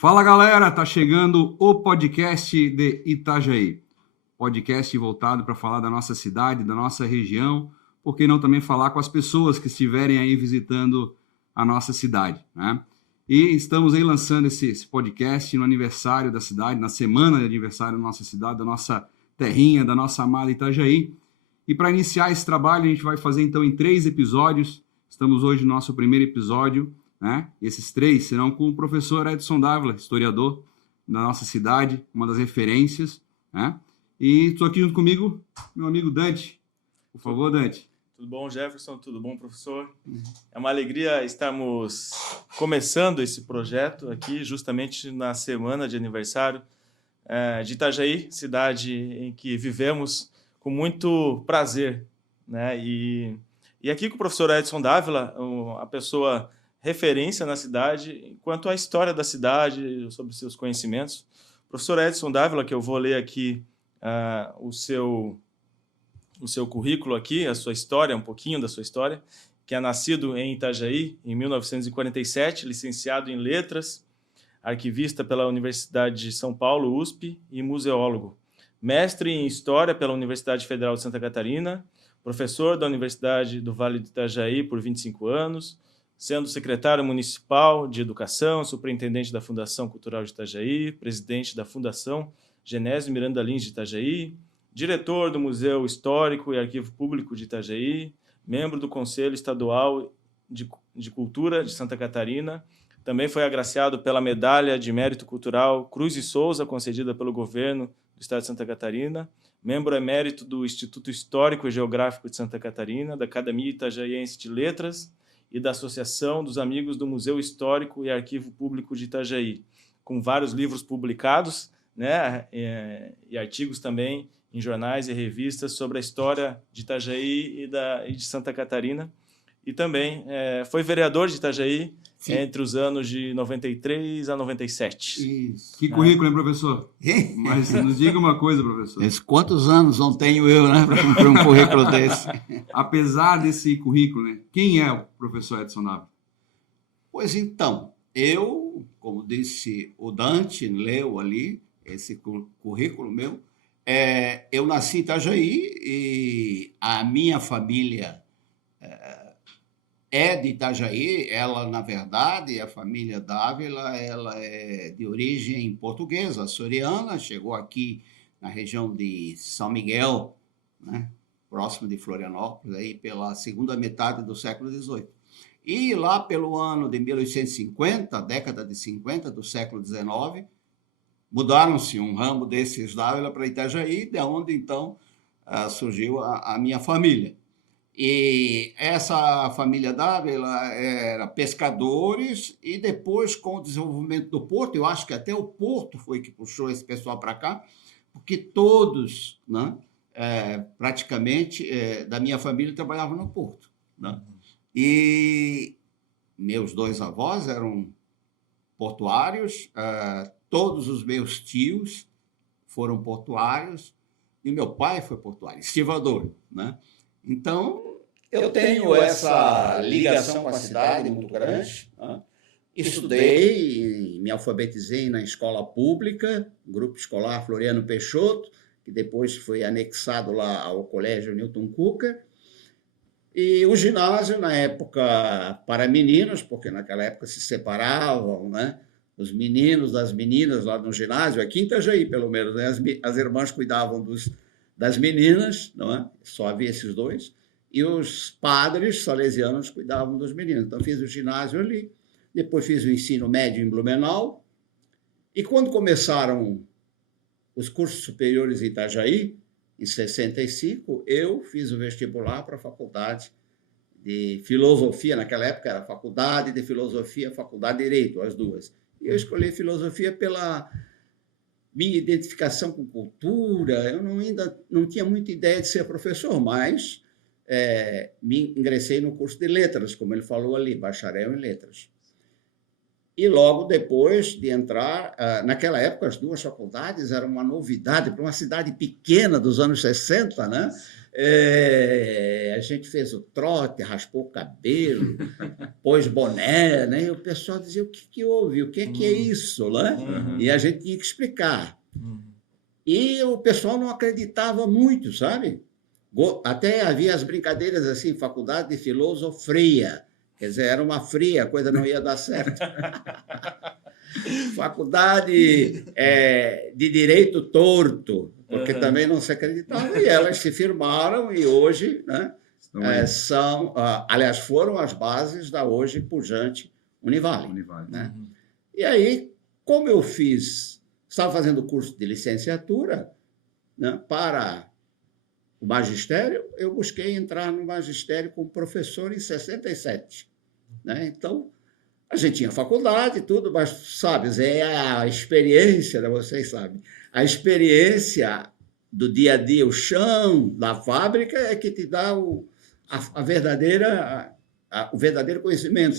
Fala galera, tá chegando o podcast de Itajaí. Podcast voltado para falar da nossa cidade, da nossa região, por que não também falar com as pessoas que estiverem aí visitando a nossa cidade, né? E estamos aí lançando esse podcast no aniversário da cidade, na semana de aniversário da nossa cidade, da nossa terrinha, da nossa amada Itajaí. E para iniciar esse trabalho, a gente vai fazer então em 3 episódios. Estamos hoje no nosso primeiro episódio, né? Esses 3 serão com o professor Edson Dávila, historiador da nossa cidade, uma das referências, né? E estou aqui junto comigo, meu amigo Dante. Por favor, Dante. Tudo bom, Jefferson? Tudo bom, professor? É uma alegria estarmos começando esse projeto aqui, justamente na semana de aniversário de Itajaí, cidade em que vivemos com muito prazer, né? E aqui com o professor Edson Dávila, a pessoa referência na cidade, quanto à história da cidade, sobre seus conhecimentos. O professor Edson Dávila, que eu vou ler aqui o seu currículo aqui, a sua história, um pouquinho da sua história, que é nascido em Itajaí em 1947, licenciado em Letras, arquivista pela Universidade de São Paulo, USP, e museólogo. Mestre em História pela Universidade Federal de Santa Catarina, professor da Universidade do Vale do Itajaí por 25 anos, sendo secretário municipal de Educação, superintendente da Fundação Cultural de Itajaí, presidente da Fundação Genésio Miranda Lins de Itajaí, diretor do Museu Histórico e Arquivo Público de Itajaí, membro do Conselho Estadual de Cultura de Santa Catarina. Também foi agraciado pela Medalha de Mérito Cultural Cruz e Souza, concedida pelo governo do Estado de Santa Catarina, membro emérito do Instituto Histórico e Geográfico de Santa Catarina, da Academia Itajaiense de Letras e da Associação dos Amigos do Museu Histórico e Arquivo Público de Itajaí, com vários livros publicados, né, e artigos também em jornais e revistas sobre a história de Itajaí e de Santa Catarina. E também foi vereador de Itajaí entre os anos de 93 a 97. Isso. Que currículo, hein, professor? Mas nos diga uma coisa, professor. Quantos anos não tenho eu, né, para cumprir um currículo desse? Apesar desse currículo, né, quem é o professor Edson Dávila? Pois então, eu, como disse o Dante, leu ali esse currículo meu, eu nasci em Itajaí e a minha família é de Itajaí. Ela, na verdade, a família Dávila, ela é de origem portuguesa, açoriana, chegou aqui na região de São Miguel, né, próximo de Florianópolis, aí pela segunda metade do século XVIII. E lá pelo ano de 1850, década de 50 do século XIX, mudaram-se um ramo desses Dávila para Itajaí, de onde então surgiu a minha família. E essa família Dávila era pescadores, e depois, com o desenvolvimento do porto, eu acho que até o porto foi que puxou esse pessoal para cá, porque todos, né, praticamente, da minha família trabalhavam no porto, né? E meus 2 avós eram portuários, todos os meus tios foram portuários, e meu pai foi portuário, estivador, né? Então, eu tenho essa ligação com a cidade muito grande, né? Estudei, me alfabetizei na escola pública, Grupo Escolar Floriano Peixoto, que depois foi anexado lá ao Colégio Newton Cooker, e o ginásio, na época, para meninos, porque naquela época se separavam, né, os meninos das meninas lá no ginásio, aqui em Itajaí, pelo menos, né? As irmãs cuidavam das meninas, não é? Só havia esses 2, e os padres salesianos cuidavam dos meninos. Então, fiz o ginásio ali, depois fiz o ensino médio em Blumenau, e quando começaram os cursos superiores em Itajaí, em 65, eu fiz o vestibular para a Faculdade de Filosofia. Naquela época era Faculdade de Filosofia, Faculdade de Direito, as duas. E eu escolhi Filosofia pela minha identificação com cultura. Eu ainda não tinha muita ideia de ser professor, mas me ingressei no curso de Letras, como ele falou ali, bacharel em Letras. E logo depois de entrar, naquela época as 2 faculdades eram uma novidade para uma cidade pequena dos anos 60, né? A gente fez o trote, raspou o cabelo, pôs boné, né? E o pessoal dizia, o que houve? O que é isso? Né? Uhum. E a gente tinha que explicar. Uhum. E o pessoal não acreditava muito, sabe? Até havia as brincadeiras assim, faculdade de filosofia. Quer dizer, era uma fria, a coisa não ia dar certo. Faculdade de direito torto, porque também não se acreditava. E elas se firmaram e hoje, né, aliás, foram as bases da hoje pujante Univale. Né? Uhum. E aí, como eu estava fazendo curso de licenciatura, né, para o magistério, eu busquei entrar no magistério como professor em 67. Né? Então, a gente tinha faculdade e tudo, mas, sabe, é a experiência, né? Vocês sabem, a experiência do dia a dia, o chão da fábrica é que te dá o verdadeiro conhecimento,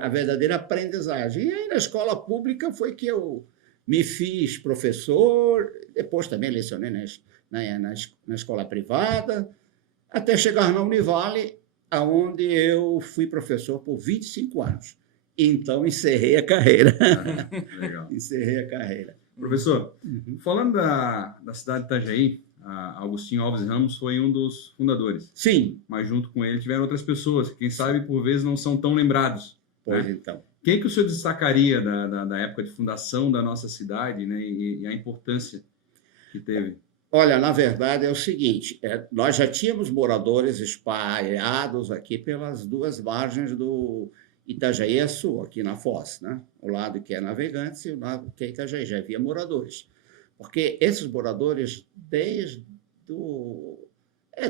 a verdadeira aprendizagem. E aí, na escola pública, foi que eu me fiz professor, depois também lecionei na escola privada, até chegar na Univale, onde eu fui professor por 25 anos. Então, encerrei a carreira. Legal. Encerrei a carreira. Professor, falando da cidade de Itajaí, Agostinho Alves Ramos foi um dos fundadores. Sim. Mas junto com ele tiveram outras pessoas, que quem sabe por vezes não são tão lembrados. Pois né? então. Quem que o senhor destacaria da época de fundação da nossa cidade, né, e a importância que teve? Olha, na verdade é o seguinte, nós já tínhamos moradores espalhados aqui pelas duas margens do Itajaí Sul, aqui na Foz, né? O lado que é Navegantes e o lado que é Itajaí, já havia moradores. Porque esses moradores, desde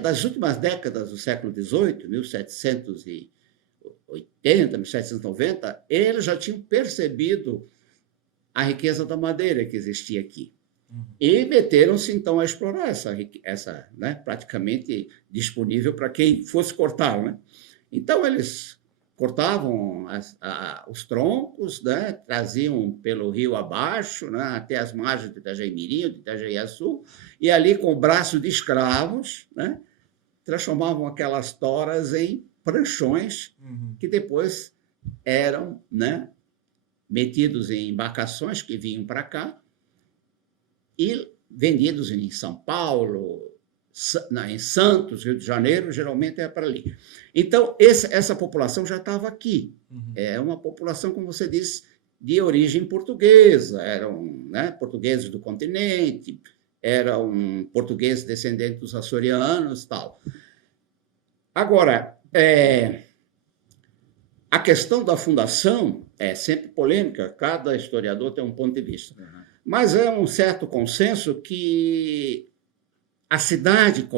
das últimas décadas do século XVIII, 1780, 1790, eles já tinham percebido a riqueza da madeira que existia aqui. E meteram-se, então, a explorar essa né, praticamente disponível para quem fosse cortar. Né? Então, eles cortavam os troncos, né, traziam pelo rio abaixo, né, até as margens de Itajaí-Mirim, de Itajaí-Açu, e ali, com o braço de escravos, né, transformavam aquelas toras em pranchões, que depois eram, né, metidos em embarcações que vinham para cá, e vendidos em São Paulo, em Santos, Rio de Janeiro, geralmente é para ali. Então, essa população já estava aqui. É uma população, como você disse, de origem portuguesa. Eram, né, portugueses do continente, eram portugueses descendentes dos açorianos e tal. Agora, a questão da fundação é sempre polêmica, cada historiador tem um ponto de vista. Mas é um certo consenso que a cidade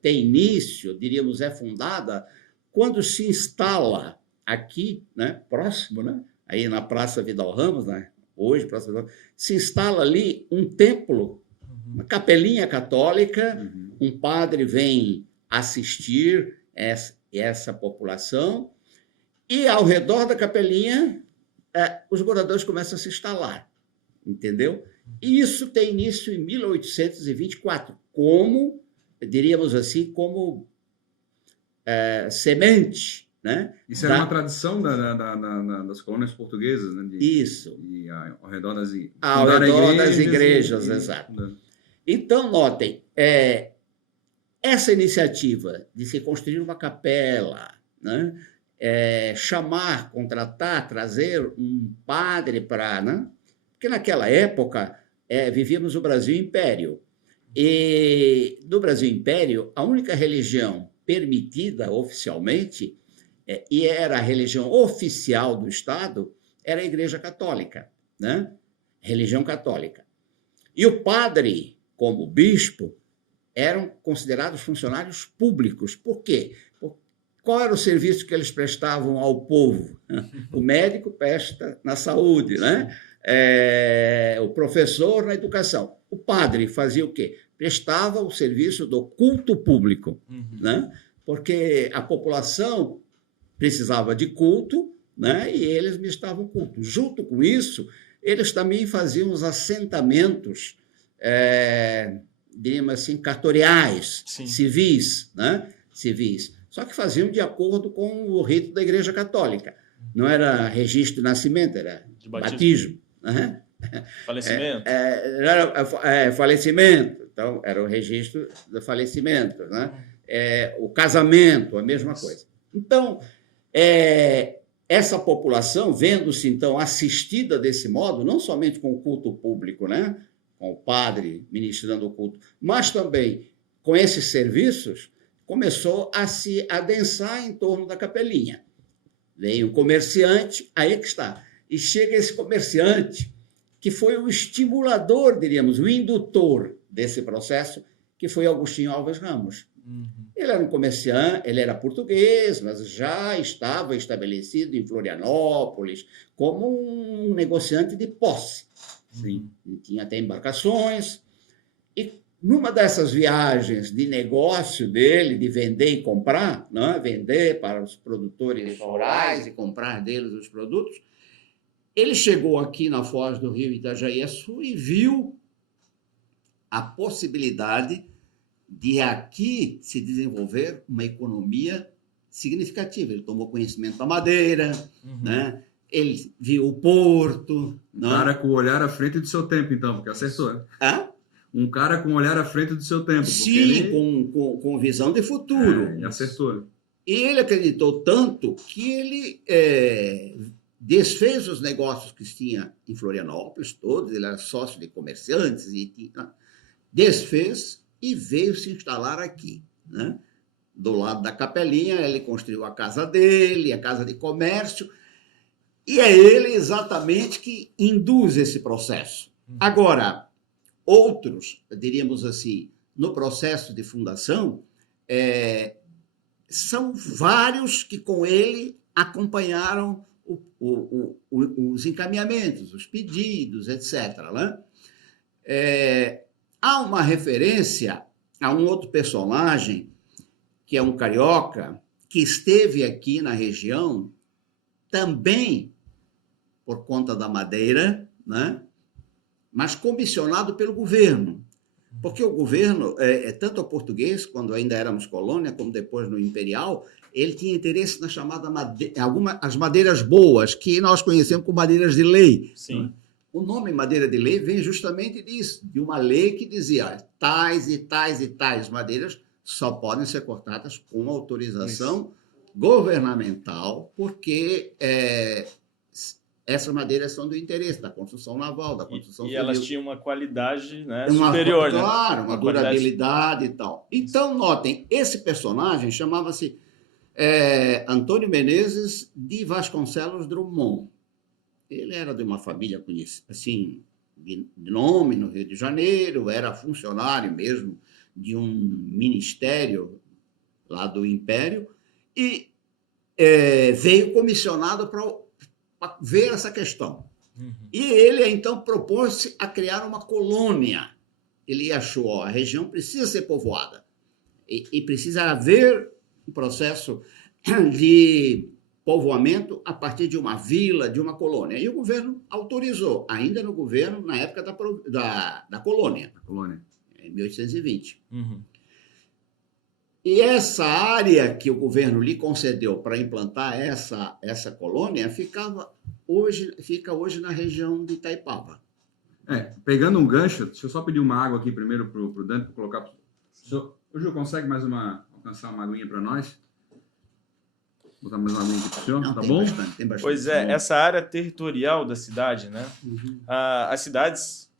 tem início, diríamos, é fundada, quando se instala aqui, né, próximo, né, aí na Praça Vidal Ramos, né, hoje, Praça Vidal Ramos, se instala ali um templo, uma capelinha católica, um padre vem assistir essa população, e ao redor da capelinha os moradores começam a se instalar. Entendeu? E isso tem início em 1824, como, diríamos assim, como semente. Né? Isso era uma tradição das colônias portuguesas, né? Isso. E ao redor das igrejas, exato. Então, notem, essa iniciativa de se construir uma capela, né? Contratar, trazer um padre para... Né? Porque naquela época vivíamos o Brasil Império. E no Brasil Império, a única religião permitida oficialmente, e era a religião oficial do Estado, era a Igreja Católica, né? Religião católica. E o padre, como bispo, eram considerados funcionários públicos. Por quê? Qual era o serviço que eles prestavam ao povo? O médico presta na saúde, né? O professor na educação. O padre fazia o quê? Prestava o serviço do culto público, né? Porque a população precisava de culto, né? E eles prestavam culto. Junto com isso, eles também faziam os assentamentos diríamos assim, cartoriais, Sim. civis, né? Civis. Só que faziam de acordo com o rito da Igreja Católica. Não era registro de nascimento, era De batismo. batismo. Né? Falecimento. Era falecimento, então era o registro do falecimento, né? O casamento, a mesma coisa. Então, essa população, vendo-se então assistida desse modo, não somente com o culto público, né? Com o padre ministrando o culto, mas também com esses serviços, começou a se adensar em torno da capelinha. Vem o comerciante, aí que está. E chega esse comerciante, que foi o estimulador, diríamos, o indutor desse processo, que foi Agostinho Alves Ramos. Ele era um comerciante, ele era português, mas já estava estabelecido em Florianópolis como um negociante de posse. Sim. Tinha até embarcações. E numa dessas viagens de negócio dele, de vender e comprar, né? Vender para os produtores rurais e comprar deles os produtos, ele chegou aqui na foz do rio Itajaí-Açu e viu a possibilidade de aqui se desenvolver uma economia significativa. Ele tomou conhecimento da madeira, né? Ele viu o porto. Um cara com o olhar à frente do seu tempo, então, porque acertou. Um cara com o olhar à frente do seu tempo. Sim, ele... com visão de futuro. E acertou. E ele acreditou tanto que ele desfez os negócios que tinha em Florianópolis, todos, ele era sócio de comerciantes, desfez e veio se instalar aqui, né? Do lado da capelinha, ele construiu a casa dele, a casa de comércio, e é ele exatamente que induz esse processo. Agora, outros, diríamos assim, no processo de fundação, são vários que com ele acompanharam os encaminhamentos, os pedidos, etc. Né? Há uma referência a um outro personagem, que é um carioca, que esteve aqui na região também por conta da madeira, né? Mas comissionado pelo governo. Porque o governo, tanto o português, quando ainda éramos colônia, como depois no imperial, ele tinha interesse na chamada as madeiras boas, que nós conhecemos como madeiras de lei. Sim. O nome madeira de lei vem justamente disso, de uma lei que dizia tais e tais e tais madeiras só podem ser cortadas com autorização governamental, porque essas madeiras são do interesse da construção naval, da construção civil. E elas tinham uma qualidade, né, superior. Claro, uma durabilidade e tal. Então, notem, esse personagem chamava-se Antônio Menezes de Vasconcelos Drummond. Ele era de uma família conhecida, assim, de nome no Rio de Janeiro, era funcionário mesmo de um ministério lá do Império e veio comissionado para ver essa questão. E ele, então, propôs-se a criar uma colônia. Ele achou, a região precisa ser povoada e precisa haver um processo de povoamento a partir de uma vila, de uma colônia. E o governo autorizou, ainda no governo, na época da colônia. Em 1820. E essa área que o governo lhe concedeu para implantar essa colônia fica hoje na região de Itaipava. Pegando um gancho, deixa eu só pedir uma água aqui primeiro para o Dante, para colocar. O Ju consegue alcançar uma aguinha para nós? Vou botar mais uma aguinha aqui para o senhor, tá bom? Tem bastante. Pois é, essa área territorial da cidade, né? As cidades,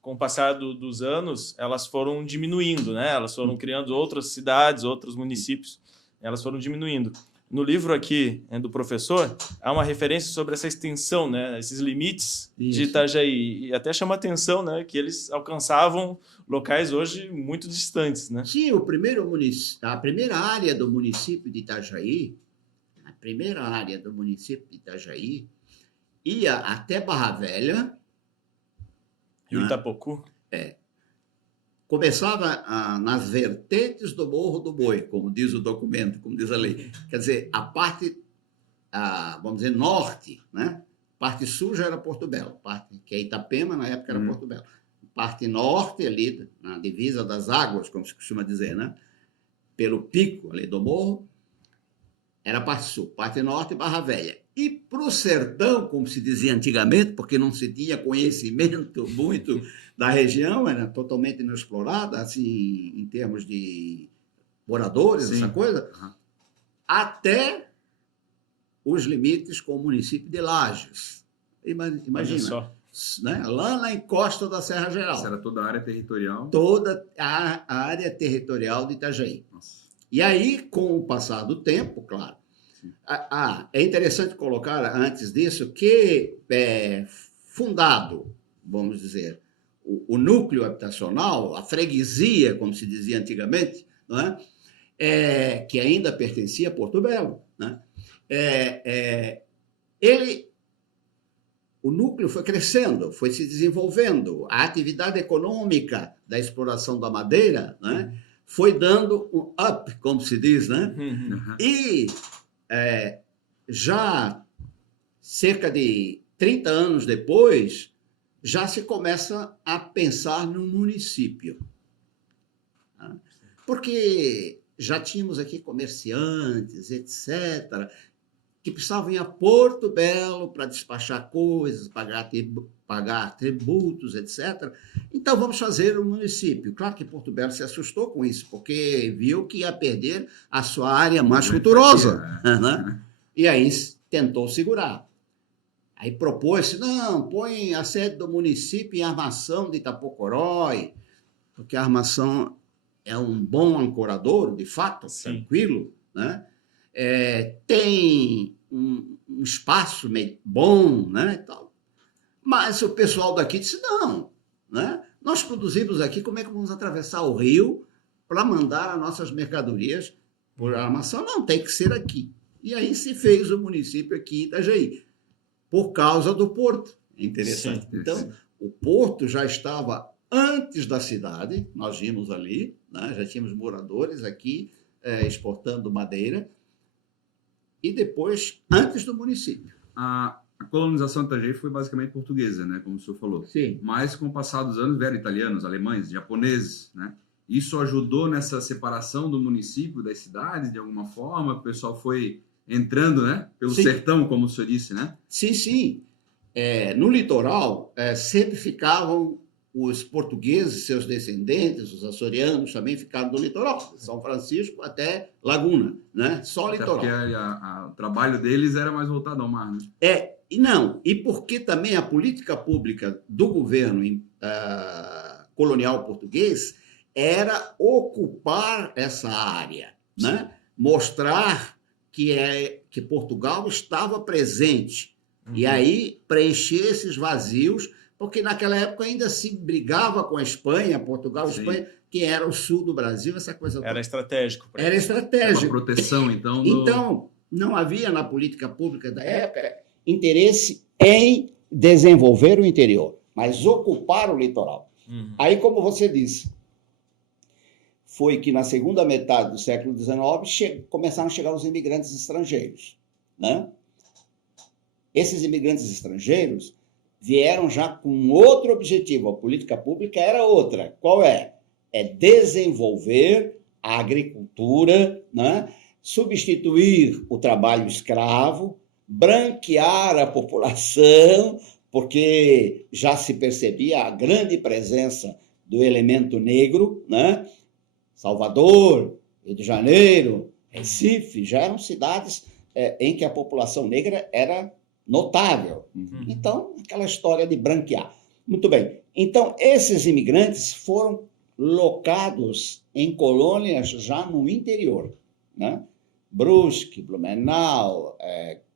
com o passar dos anos, elas foram diminuindo, né? Elas foram criando outras cidades, outros municípios, elas foram diminuindo. No livro aqui do professor, há uma referência sobre essa extensão, né? Esses limites de Itajaí. E até chama atenção, né? Que eles alcançavam locais hoje muito distantes, né? Sim, a primeira área do município de Itajaí, ia até Barra Velha. Rio Itapocu. Começava nas vertentes do Morro do Boi, como diz o documento, como diz a lei. Quer dizer, a parte, vamos dizer, norte, né? Parte sul já era Porto Belo, parte que é Itapema, na época era Porto Belo. parte norte, ali na divisa das águas, como se costuma dizer, né? Pelo pico ali do morro, era a parte sul, parte norte, Barra Velha. E para o sertão, como se dizia antigamente, porque não se tinha conhecimento muito da região, era totalmente inexplorada, assim, em termos de moradores, Sim. essa coisa, até os limites com o município de Lages. Imagina, só. né? Lá na encosta da Serra Geral. Essa era toda a área territorial. Toda a área territorial de Itajaí. Nossa. E aí, com o passar do tempo, claro, é interessante colocar, antes disso, que fundado, vamos dizer, o núcleo habitacional, a freguesia, como se dizia antigamente, não é? Que ainda pertencia a Porto Belo, né? O núcleo foi crescendo, foi se desenvolvendo, a atividade econômica da exploração da madeira, né, foi dando um up, como se diz, né? E já cerca de 30 anos depois, já se começa a pensar no município. Porque já tínhamos aqui comerciantes, etc., que precisavam ir a Porto Belo para despachar coisas, pagar tributos, etc. Então, vamos fazer um município. Claro que Porto Belo se assustou com isso, porque viu que ia perder a sua área mais culturosa. Né? E aí tentou segurar. Aí propôs-se, não, põe a sede do município em Armação de Itapocorói, porque a Armação é um bom ancorador, de fato, Sim. tranquilo, né? Tem um espaço meio bom, né? E tal. Mas o pessoal daqui disse, não, né? Nós produzimos aqui, como é que vamos atravessar o rio para mandar as nossas mercadorias por Armação? Não, tem que ser aqui. E aí se fez o município aqui em Itajaí, por causa do porto. Interessante. Sim. Então, o porto já estava antes da cidade, nós vimos ali, né? Já tínhamos moradores aqui exportando madeira, e depois, antes do município. A colonização de Itajaí foi basicamente portuguesa, né, como o senhor falou. Sim. Mas, com o passar dos anos, vieram italianos, alemães, japoneses, né? Isso ajudou nessa separação do município das cidades, de alguma forma? O pessoal foi entrando, né, pelo Sim. sertão, como o senhor disse, né? Sim, sim. No litoral, sempre ficavam os portugueses, seus descendentes, os açorianos também ficaram no litoral, São Francisco até Laguna, né? Só Até litoral. porque o trabalho deles era mais voltado ao mar, né? E porque também a política pública do governo colonial português era ocupar essa área, né? Mostrar que Portugal estava presente, e aí preencher esses vazios, porque naquela época ainda se brigava com a Espanha, Portugal, Sim. Espanha, que era o sul do Brasil, essa coisa toda. Era estratégico. Era estratégico. Uma proteção, então, Então, não havia na política pública da época interesse em desenvolver o interior, mas ocupar o litoral. Aí, como você disse, foi que na segunda metade do século XIX começaram a chegar os imigrantes estrangeiros, né? Esses imigrantes estrangeiros vieram já com outro objetivo. A política pública era outra. Qual é? É desenvolver a agricultura, né? Substituir o trabalho escravo, branquear a população, porque já se percebia a grande presença do elemento negro, né? Salvador, Rio de Janeiro, Recife, já eram cidades em que a população negra era notável. Então, aquela história de branquear. Muito bem. Então, esses imigrantes foram locados em colônias já no interior, né? Brusque, Blumenau,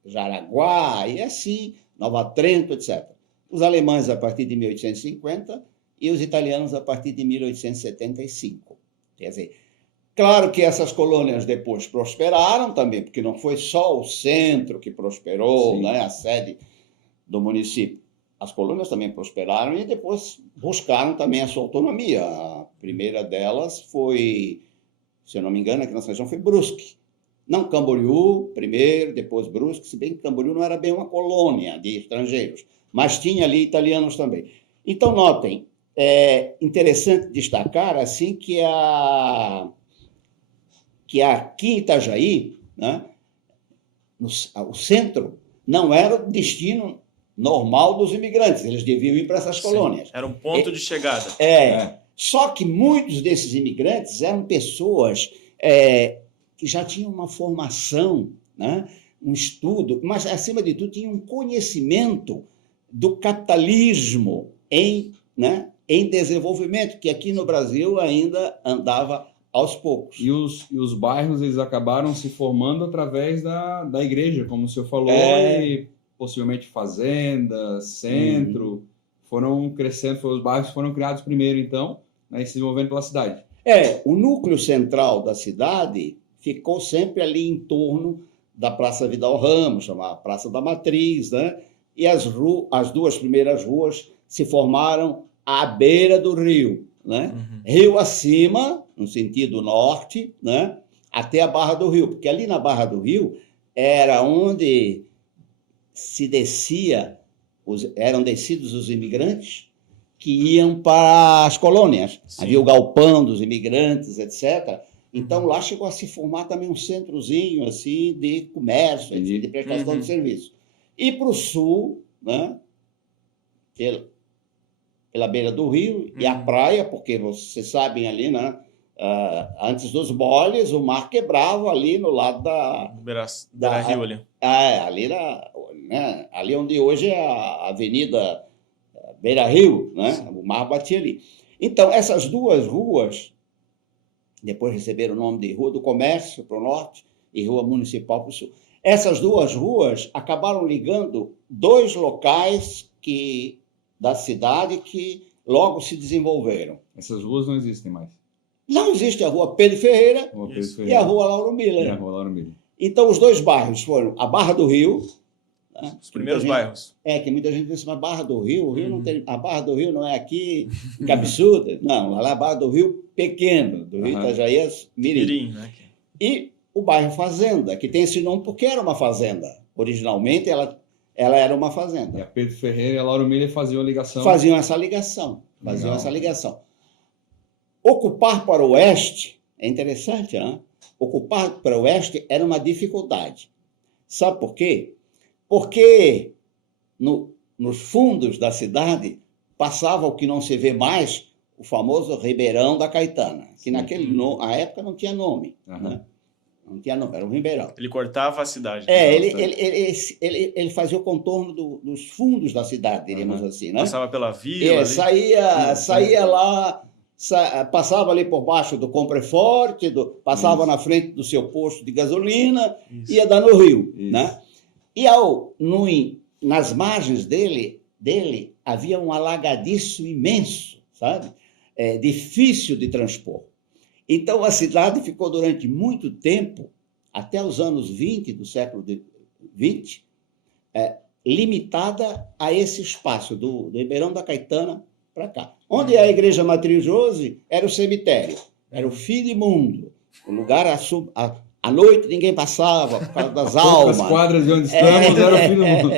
Jaraguá, e assim, Nova Trento, etc. Os alemães a partir de 1850 e os italianos a partir de 1875. Quer dizer, claro que essas colônias depois prosperaram também, porque não foi só o centro que prosperou, né, a sede do município. As colônias também prosperaram e depois buscaram também a sua autonomia. A primeira delas foi, se eu não me engano, aqui na região foi Brusque. Não, Camboriú primeiro, depois Brusque, se bem que Camboriú não era bem uma colônia de estrangeiros, mas tinha ali italianos também. Então, notem, É interessante destacar assim que aqui em Itajaí, né, o centro não era o destino normal dos imigrantes, eles deviam ir para essas colônias. Era um ponto de chegada. Só que muitos desses imigrantes eram pessoas que já tinham uma formação, né, um estudo, mas, acima de tudo, tinham um conhecimento do capitalismo em desenvolvimento, que aqui no Brasil ainda andava aos poucos. E os bairros, eles acabaram se formando através da igreja, como o senhor falou, e possivelmente fazendas, centro, foram crescendo, os bairros foram criados primeiro, então, né, e se desenvolvendo pela cidade. O núcleo central da cidade ficou sempre ali em torno da Praça Vidal Ramos, chamada Praça da Matriz, né? E as duas primeiras ruas se formaram à beira do rio, né? Rio acima, no sentido norte, né? Até a Barra do Rio, porque ali na Barra do Rio era onde se descia, eram descidos os imigrantes que iam para as colônias. Sim. Havia o galpão dos imigrantes, etc. Então, lá chegou a se formar também um centrozinho assim, de comércio, de prestação de serviço. E para o sul, né, pela beira do rio, e a praia, porque vocês sabem ali, né, antes dos moles, o mar quebrava ali no lado da rio ali. Ali onde hoje é a Avenida Beira Rio, né? O mar batia ali. Então, essas duas ruas, depois receberam o nome de Rua do Comércio para o norte e Rua Municipal para o sul. Essas duas ruas acabaram ligando dois locais da cidade que logo se desenvolveram. Essas ruas não existem mais. Não existe a Rua Pedro Ferreira, e a Rua Lauro Miller. Então, os dois bairros foram a Barra do Rio. Os primeiros bairros. Que muita gente pensa, mas Barra do Rio, não tem, a Barra do Rio não é aqui, que absurda. Não, lá é a Barra do Rio pequeno, do Rio Itajaí Mirim. Né? E o bairro Fazenda, que tem esse nome porque era uma fazenda. Originalmente, ela era uma fazenda. E a Pedro Ferreira e a Lauro Miller faziam ligação. Faziam essa ligação. Ocupar para o oeste, é interessante, né? Ocupar para o oeste era uma dificuldade. Sabe por quê? Porque nos fundos da cidade passava o que não se vê mais, o famoso Ribeirão da Caetana, que na época não tinha nome. Né? Não tinha nome, era um ribeirão. Ele cortava a cidade. Ele fazia o contorno dos fundos da cidade, diríamos assim. Né? Passava pela vila. Saía lá, passava ali por baixo do Compreforte, passava na frente do seu posto de gasolina, ia dar no rio. Né? E nas margens dele havia um alagadiço imenso, sabe? Difícil de transpor. Então, a cidade ficou durante muito tempo, até os anos 20 do século XX, limitada a esse espaço do Ribeirão da Caetana para cá. Onde é a Igreja Matriz hoje, era o cemitério, era o fim do mundo, o lugar à noite ninguém passava por causa das almas. As quadras de onde estamos era o fim do mundo.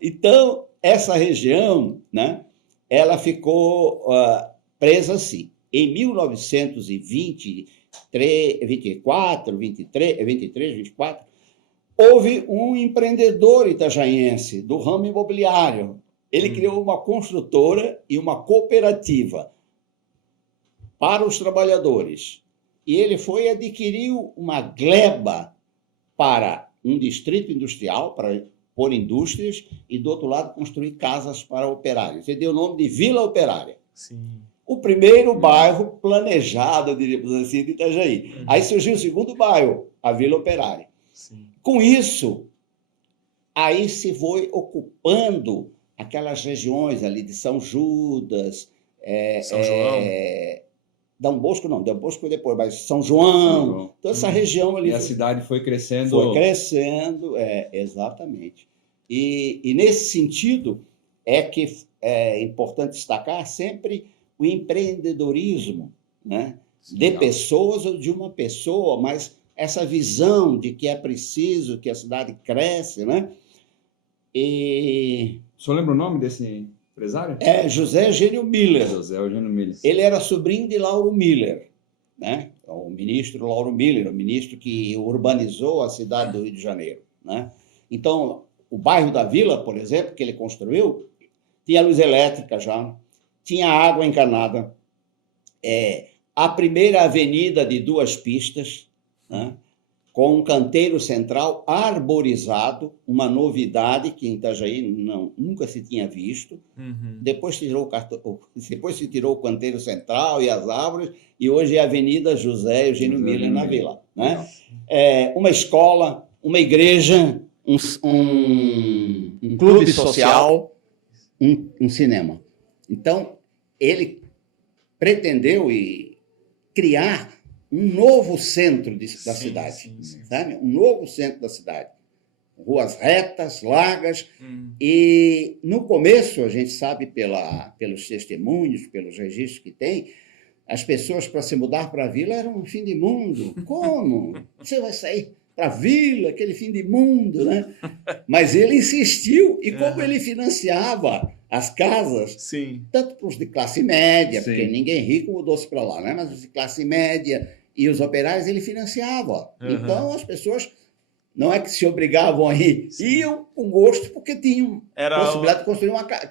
Então, essa região, né, ela ficou presa assim. Em 1924, 24, houve um empreendedor itajaense do ramo imobiliário. Ele criou uma construtora e uma cooperativa para os trabalhadores. E ele foi e adquiriu uma gleba para um distrito industrial, para pôr indústrias, e do outro lado construir casas para operários. Ele deu o nome de Vila Operária. Sim. O primeiro bairro planejado, diríamos assim, de Itajaí. Aí surgiu o segundo bairro, a Vila Operária. Sim. Com isso, aí se foi ocupando aquelas regiões ali de São Judas, São João. Dom Bosco não, Dom Bosco foi depois, mas São João. Então essa região ali... E a cidade foi crescendo. Foi crescendo, exatamente. E nesse sentido é que é importante destacar sempre o empreendedorismo, né? De pessoas ou de uma pessoa, mas essa visão de que é preciso que a cidade cresça, né? O senhor lembra o nome desse Empresário? José Eugênio Miller. José Eugênio Miller. Ele era sobrinho de Lauro Miller, né? O ministro Lauro Miller, o ministro que urbanizou a cidade do Rio de Janeiro, né? Então, o bairro da Vila, por exemplo, que ele construiu, tinha luz elétrica já, tinha água encanada, a primeira avenida de 2 pistas, né? Com um canteiro central arborizado, uma novidade que em Itajaí nunca se tinha visto. Uhum. Depois se tirou o canteiro central e as árvores, e hoje é a Avenida José Eugênio Miller na Vila, né? Uma escola, uma igreja, um clube social, um cinema. Então, ele pretendeu criar um novo centro da cidade, sim. sabe? Um novo centro da cidade. Ruas retas, largas, e no começo, a gente sabe pelos testemunhos, pelos registros que tem, as pessoas para se mudar para a vila eram um fim de mundo. Como? Você vai sair para a vila, aquele fim de mundo, né? Mas ele insistiu, e como ele financiava as casas, tanto para os de classe média, porque ninguém rico mudou-se para lá, né? Mas os de classe média e os operários ele financiava. Então as pessoas não é que se obrigavam a ir, iam com gosto porque tinham possibilidade de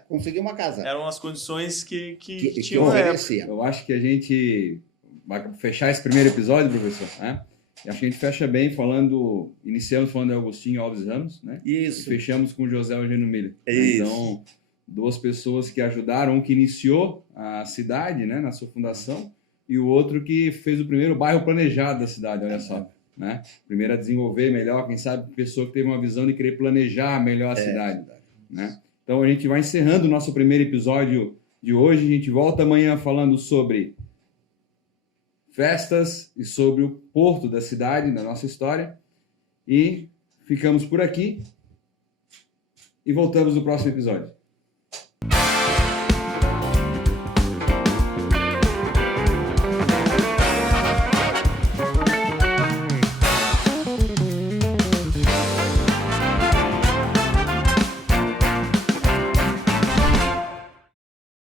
conseguir uma casa. Eram as condições que tinham ofereciam. Eu acho que a gente vai fechar esse primeiro episódio, professor, né? Eu acho que a gente fecha bem iniciamos falando de Agostinho Alves Ramos, né? Isso. E fechamos com José Eugênio Miller. Isso. Então, 2 pessoas que ajudaram, um que iniciou a cidade, né, na sua fundação, e o outro que fez o primeiro bairro planejado da cidade, olha só. Né? Primeiro a desenvolver melhor, quem sabe, pessoa que teve uma visão de querer planejar melhor a cidade. Né? Então, a gente vai encerrando o nosso primeiro episódio de hoje. A gente volta amanhã falando sobre festas e sobre o porto da cidade, da nossa história. E ficamos por aqui e voltamos no próximo episódio.